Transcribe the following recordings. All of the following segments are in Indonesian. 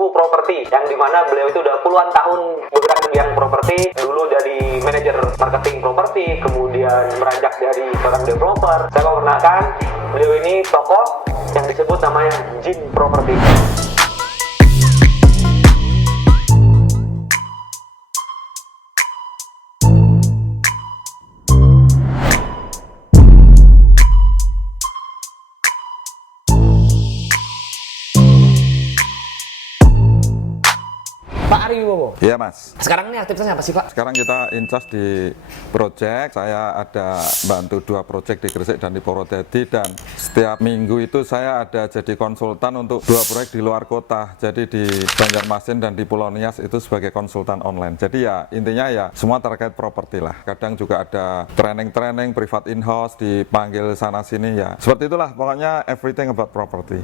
Suhu Properti, yang dimana beliau itu udah puluhan tahun bergerak di bidang properti. Dulu jadi manajer marketing properti, kemudian beranjak dari seorang developer. Saya mau perkenalkan, beliau ini tokoh yang disebut namanya Jin Properti. Pak Ari Wibowo. Iya Mas. Sekarang ini aktivitasnya apa sih Pak? Sekarang kita in charge di project. Saya ada bantu 2 project di Gresik dan di Purwodadi, dan setiap minggu itu saya ada jadi konsultan untuk 2 proyek di luar kota. Jadi di Banjarmasin dan di Pulau Nias itu sebagai konsultan online. Jadi ya intinya ya semua terkait properti lah. Kadang juga ada training-training privat in-house, dipanggil sana sini ya. Seperti itulah pokoknya everything about property.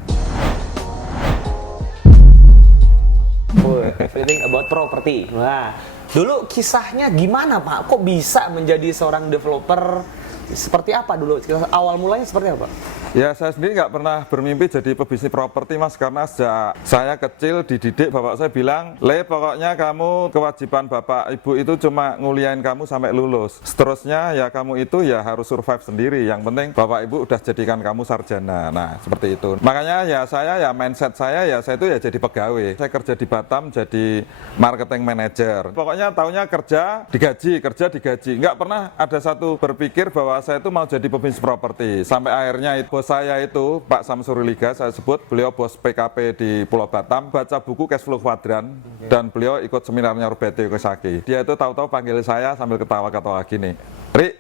Everything about property. Wah, dulu kisahnya gimana Pak? Kok bisa menjadi seorang developer? Seperti apa dulu? Awal mulanya seperti apa? Ya, saya sendiri nggak pernah bermimpi jadi pebisnis properti Mas, karena sejak saya kecil dididik bapak saya bilang, Le, pokoknya kamu kewajiban bapak ibu itu cuma nguliain kamu sampai lulus. Seterusnya ya kamu itu ya harus survive sendiri. Yang penting bapak ibu udah jadikan kamu sarjana. Nah, seperti itu. Makanya ya saya ya mindset saya itu ya jadi pegawai. Saya kerja di Batam jadi marketing manager. Pokoknya taunya kerja digaji. Nggak pernah ada satu berpikir bahwa saya itu mau jadi pebisnis properti. Sampai akhirnya bos saya itu Pak Samsuri Liga, saya sebut, beliau bos PKP di Pulau Batam, baca buku Cash Flow Quadrant, dan beliau ikut seminarnya Roberto Kiyosaki. Dia itu tahu-tahu panggil saya sambil ketawa-ketawa gini, Ri,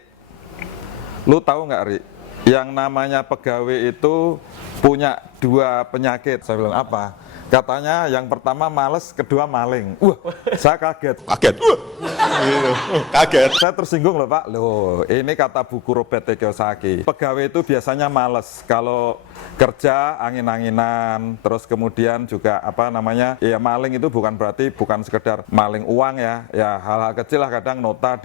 lu tahu nggak Ri, yang namanya pegawai itu punya 2 penyakit. Saya bilang apa? Katanya yang pertama males, kedua maling. Saya kaget. Kaget. Saya tersinggung loh Pak. Loh, ini kata buku Roberto Kiyosaki. Pegawai itu biasanya males. Kalau kerja angin-anginan, terus kemudian juga ya maling itu bukan sekedar maling uang ya. Ya hal-hal kecil lah, kadang nota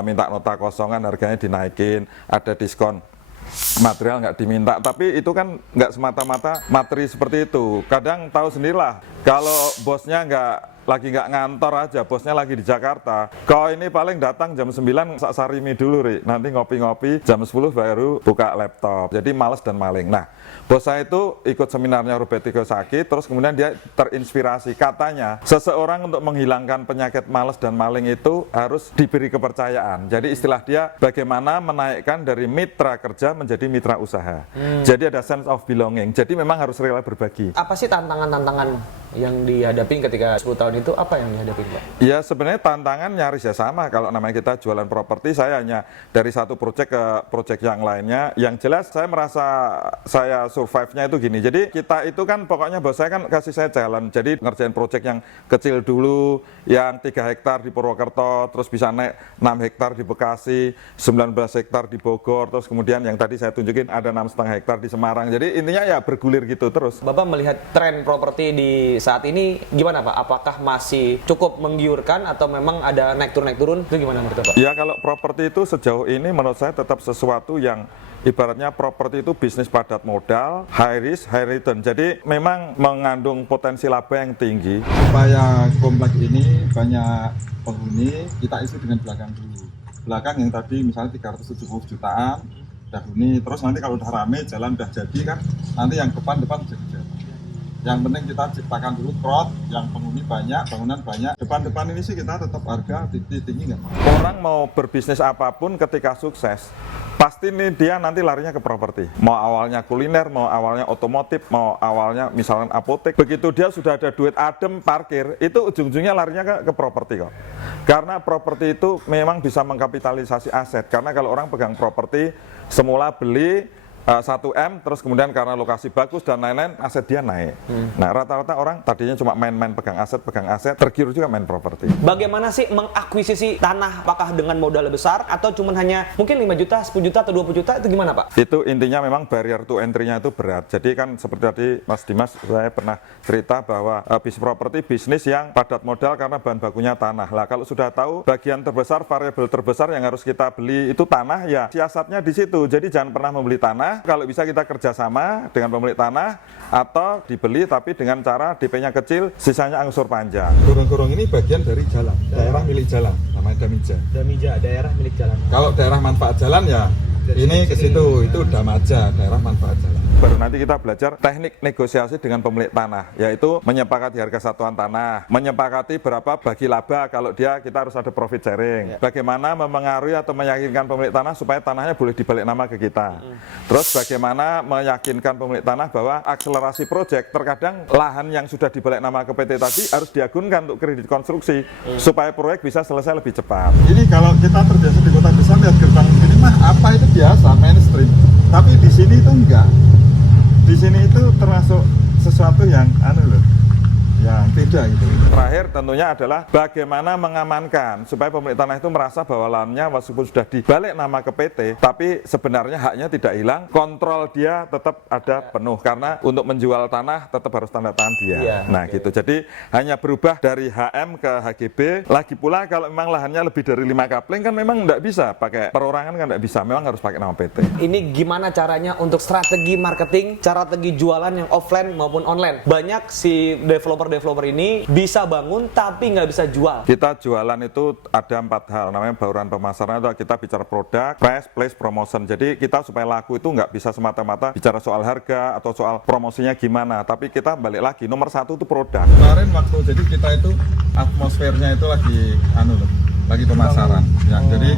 minta nota kosongan, harganya dinaikin, ada diskon. Material nggak diminta, tapi itu kan nggak semata-mata materi seperti itu. Kadang tahu sendirilah, kalau bosnya lagi nggak ngantor aja, bosnya lagi di Jakarta, kau ini paling datang jam 9 sak sarimi dulu Ri, nanti ngopi-ngopi jam 10 baru buka laptop. Jadi males dan maling. Nah, bos saya itu ikut seminarnya Roberto Kiyosaki, terus kemudian dia terinspirasi. Katanya seseorang untuk menghilangkan penyakit males dan maling itu harus diberi kepercayaan. Jadi istilah dia bagaimana menaikkan dari mitra kerja menjadi mitra usaha. Jadi ada sense of belonging. Jadi memang harus rela berbagi. Apa sih tantangan-tantangan yang dihadapin ketika 10 tahun itu, apa yang dihadapin Pak? Ya sebenarnya tantangan nyaris ya sama. Kalau namanya kita jualan properti, saya hanya dari satu proyek ke proyek yang lainnya. Yang jelas saya merasa saya survive-nya itu gini. Jadi kita itu kan pokoknya bos saya kan kasih saya jalan. Jadi ngerjain proyek yang kecil dulu, yang 3 hektar di Purwokerto, terus bisa naik 6 hektar di Bekasi, 19 hektar di Bogor, terus kemudian yang tadi saya tunjukin ada 6,5 hektar di Semarang. Jadi intinya ya bergulir gitu terus. Bapak melihat tren properti di saat ini gimana Pak? Apakah masih cukup menggiurkan atau memang ada naik turun? Itu gimana menurut Bapak? Ya kalau properti itu sejauh ini menurut saya tetap sesuatu yang ibaratnya properti itu bisnis padat modal, high risk, high return. Jadi memang mengandung potensi laba yang tinggi. Supaya komplek ini banyak penghuni, kita isi dengan belakang dulu. Belakang yang tadi misalnya 370 jutaan, udah huni, terus nanti kalau udah rame, jalan udah jadi kan, nanti yang depan jadi jalan. Yang penting kita ciptakan dulu crowd, yang penghuni banyak, bangunan banyak. Depan-depan ini sih kita tetap harga tinggi nggak mau. Orang mau berbisnis apapun ketika sukses, pasti nih dia nanti larinya ke properti. Mau awalnya kuliner, mau awalnya otomotif, mau awalnya misalnya apotek. Begitu dia sudah ada duit adem parkir, itu ujung-ujungnya larinya ke properti kok. Karena properti itu memang bisa mengkapitalisasi aset. Karena kalau orang pegang properti, semula beli 1M, terus kemudian karena lokasi bagus dan lain-lain, aset dia naik. Nah, rata-rata orang tadinya cuma main-main pegang aset, tergiur juga main properti. Bagaimana sih mengakuisisi tanah? Apakah dengan modal besar atau cuma hanya mungkin 5 juta, 10 juta, atau 20 juta? Itu gimana Pak? Itu intinya memang barrier to entry-nya itu berat. Jadi kan seperti tadi Mas Dimas, saya pernah cerita bahwa bisnis properti bisnis yang padat modal karena bahan bakunya tanah. Lah kalau sudah tahu bagian terbesar, variabel terbesar yang harus kita beli itu tanah, ya siasatnya di situ. Jadi jangan pernah membeli tanah tanah, kalau bisa kita kerjasama dengan pemilik tanah atau dibeli tapi dengan cara DP-nya kecil, sisanya angsur panjang. Gorong-gorong ini bagian dari jalan, daerah milik jalan, namanya Damija. Damija, daerah milik jalan. Kalau daerah manfaat jalan ya ini ke situ, itu Damaja, daerah manfaat jalan. Baru nanti kita belajar teknik negosiasi dengan pemilik tanah, yaitu menyepakati harga satuan tanah, menyepakati berapa bagi laba kalau kita harus ada profit sharing. Bagaimana memengaruhi atau meyakinkan pemilik tanah supaya tanahnya boleh dibalik nama ke kita. Terus bagaimana meyakinkan pemilik tanah bahwa akselerasi proyek, terkadang lahan yang sudah dibalik nama ke PT tadi harus diagunkan untuk kredit konstruksi supaya proyek bisa selesai lebih cepat. Ini kalau kita terbiasa di kota besar lihat gerbang ini mah apa itu biasa mainstream, tapi di sini itu enggak. Di sini itu termasuk sesuatu yang yang beda gitu. Terakhir tentunya adalah bagaimana mengamankan supaya pemilik tanah itu merasa bahwa lahannya meskipun sudah dibalik nama ke PT, tapi sebenarnya haknya tidak hilang, kontrol dia tetap ada penuh karena untuk menjual tanah tetap harus tanda tangan dia. Gitu. Jadi hanya berubah dari HM ke HGB. Lagi pula kalau memang lahannya lebih dari 5 kapling kan memang tidak bisa pakai perorangan, kan tidak bisa, memang harus pakai nama PT. Ini gimana caranya untuk strategi marketing, strategi jualan yang offline maupun online? Banyak si developer ini bisa bangun tapi nggak bisa jual. Kita jualan itu ada 4 hal, namanya bauran pemasaran. Itu kita bicara produk, price, place, promotion. Jadi kita supaya laku itu nggak bisa semata-mata bicara soal harga atau soal promosinya gimana, tapi kita balik lagi, nomor 1 itu produk. Kemarin waktu jadi kita itu atmosfernya itu lagi pemasaran. Ya, jadi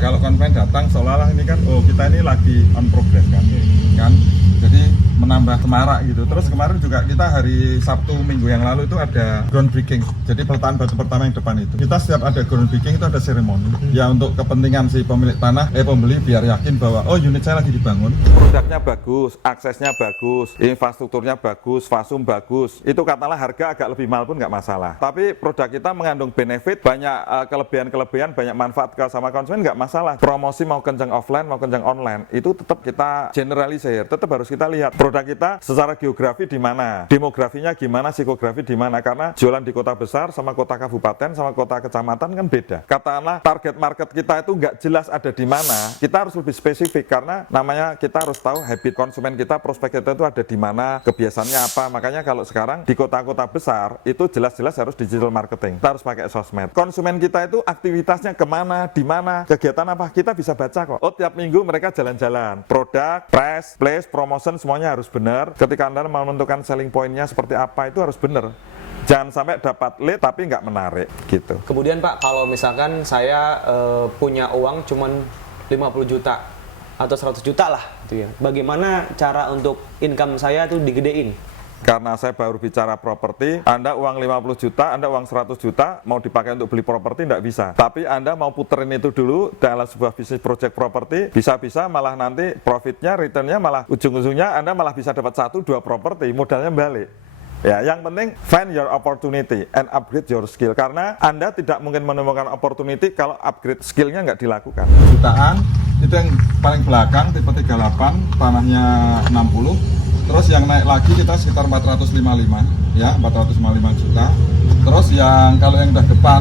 kalau konven datang seolah-olah ini kan, kita ini lagi on progress kan. Jadi menambah semarak gitu. Terus kemarin juga kita hari Sabtu minggu yang lalu itu ada groundbreaking. Jadi peletakan batu pertama yang depan itu. Kita setiap ada groundbreaking itu ada seremoni. Ya untuk kepentingan si pemilik tanah, pembeli biar yakin bahwa unit saya lagi dibangun. Produknya bagus, aksesnya bagus, infrastrukturnya bagus, fasum bagus. Itu katakanlah harga agak lebih mahal pun nggak masalah. Tapi produk kita mengandung benefit, banyak kelebihan-kelebihan, banyak manfaat sama konsumen, nggak masalah. Promosi mau kencang offline, mau kencang online, itu tetap kita generalisir. Tetap harus kita lihat produk kita secara geografi di mana, demografinya gimana, psikografi di mana, karena jualan di kota besar sama kota kabupaten sama kota kecamatan kan beda. Katakanlah target market kita itu nggak jelas ada di mana, kita harus lebih spesifik karena namanya kita harus tahu habit konsumen kita, prospek kita itu ada di mana, kebiasaannya apa. Makanya kalau sekarang di kota-kota besar itu jelas-jelas harus digital marketing, kita harus pakai sosmed. Konsumen kita itu aktivitasnya kemana, di mana, kegiatan apa, kita bisa baca kok. Tiap minggu mereka jalan-jalan, produk, price, place, promotion semuanya harus benar. Ketika Anda mau menentukan selling point-nya seperti apa, itu harus benar. Jangan sampai dapat lead tapi nggak menarik gitu. Kemudian Pak, kalau misalkan saya punya uang cuman 50 juta atau 100 juta lah gitu ya. Bagaimana cara untuk income saya tuh digedein? Karena saya baru bicara properti, Anda uang 50 juta, Anda uang 100 juta, mau dipakai untuk beli properti tidak bisa. Tapi Anda mau puterin itu dulu dalam sebuah bisnis project properti, bisa-bisa malah nanti profitnya, returnnya malah ujung-ujungnya Anda malah bisa dapat 1-2 properti, modalnya balik. Ya, yang penting find your opportunity and upgrade your skill. Karena Anda tidak mungkin menemukan opportunity kalau upgrade skillnya nggak dilakukan. Jutaan, itu yang paling belakang, tipe 38, tanahnya 60. Terus yang naik lagi kita sekitar 455 ya, 455 juta. Terus yang kalau yang udah depan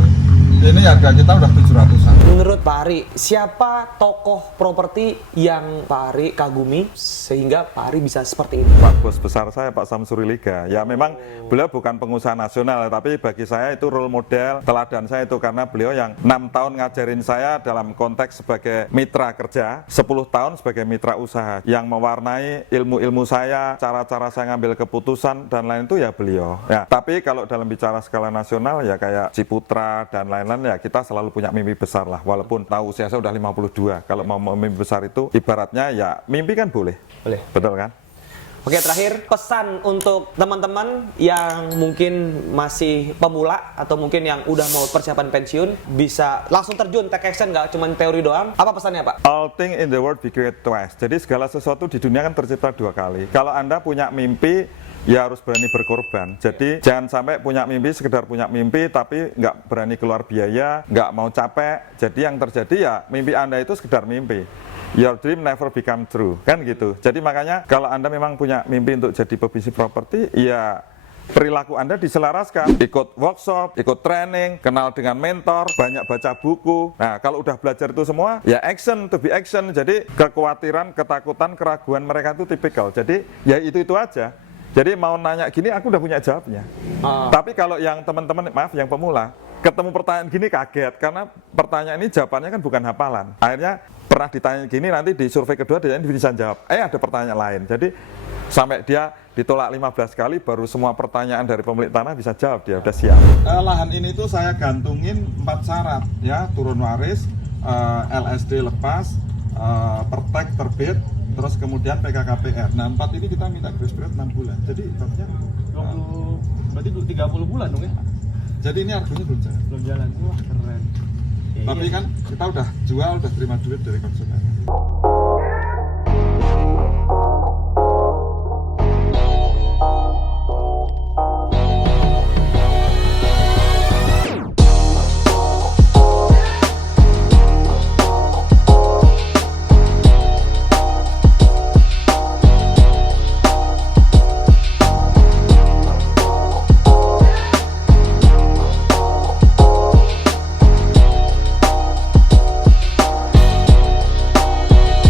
ini harga kita udah 700-an. Menurut Pak Ari, siapa tokoh properti yang Pak Ari kagumi sehingga Pak Ari bisa seperti ini? Pak bos besar saya Pak Samsuri Liga. Ya memang beliau bukan pengusaha nasional, tapi bagi saya itu role model, teladan saya itu karena beliau yang 6 tahun ngajarin saya dalam konteks sebagai mitra kerja, 10 tahun sebagai mitra usaha, yang mewarnai ilmu-ilmu saya, cara-cara saya ngambil keputusan dan lain itu ya beliau. Ya, tapi kalau dalam bicara skala nasional ya kayak Ciputra dan lain-lain ya kita selalu punya mimpi besar lah, walaupun tahu usia saya udah 52. Kalau mau mimpi besar itu ibaratnya ya mimpi kan boleh. Betul kan? Oke, terakhir pesan untuk teman-teman yang mungkin masih pemula atau mungkin yang udah mau persiapan pensiun, bisa langsung terjun, take action, nggak cuma teori doang. Apa pesannya Pak? All things in the world be created twice. Jadi segala sesuatu di dunia kan tercipta 2 kali. Kalau Anda punya mimpi, ya harus berani berkorban. Jadi jangan sampai punya mimpi sekedar punya mimpi tapi nggak berani keluar biaya, nggak mau capek. Jadi yang terjadi ya mimpi Anda itu sekedar mimpi. Your dream never become true, kan gitu. Jadi makanya kalau Anda memang punya mimpi untuk jadi pebisnis properti, ya perilaku Anda diselaraskan, ikut workshop, ikut training, kenal dengan mentor, banyak baca buku. Nah, kalau udah belajar itu semua, ya action to be action. Jadi kekhawatiran, ketakutan, keraguan mereka itu tipikal. Jadi ya itu aja. Jadi mau nanya gini, aku udah punya jawabnya. Tapi kalau yang teman-teman, maaf, yang pemula, ketemu pertanyaan gini kaget, karena pertanyaan ini jawabannya kan bukan hafalan. Akhirnya pernah ditanya gini, nanti di survei kedua dia bisa jawab. Ada pertanyaan lain. Jadi sampai dia ditolak 15 kali, baru semua pertanyaan dari pemilik tanah bisa jawab, dia udah siap. Lahan ini tuh saya gantungin 4 syarat, ya, turun waris, LSD lepas, pertek terbit, terus kemudian PKKPR. Nah, 4 ini kita minta grace period 6 bulan. Jadi ibaratnya 20, berarti 30 bulan dong ya? jadi ini argunya belum jalan. Belum jalan. Wah, keren. Tapi kan kita udah jual, udah terima duit dari konsumen.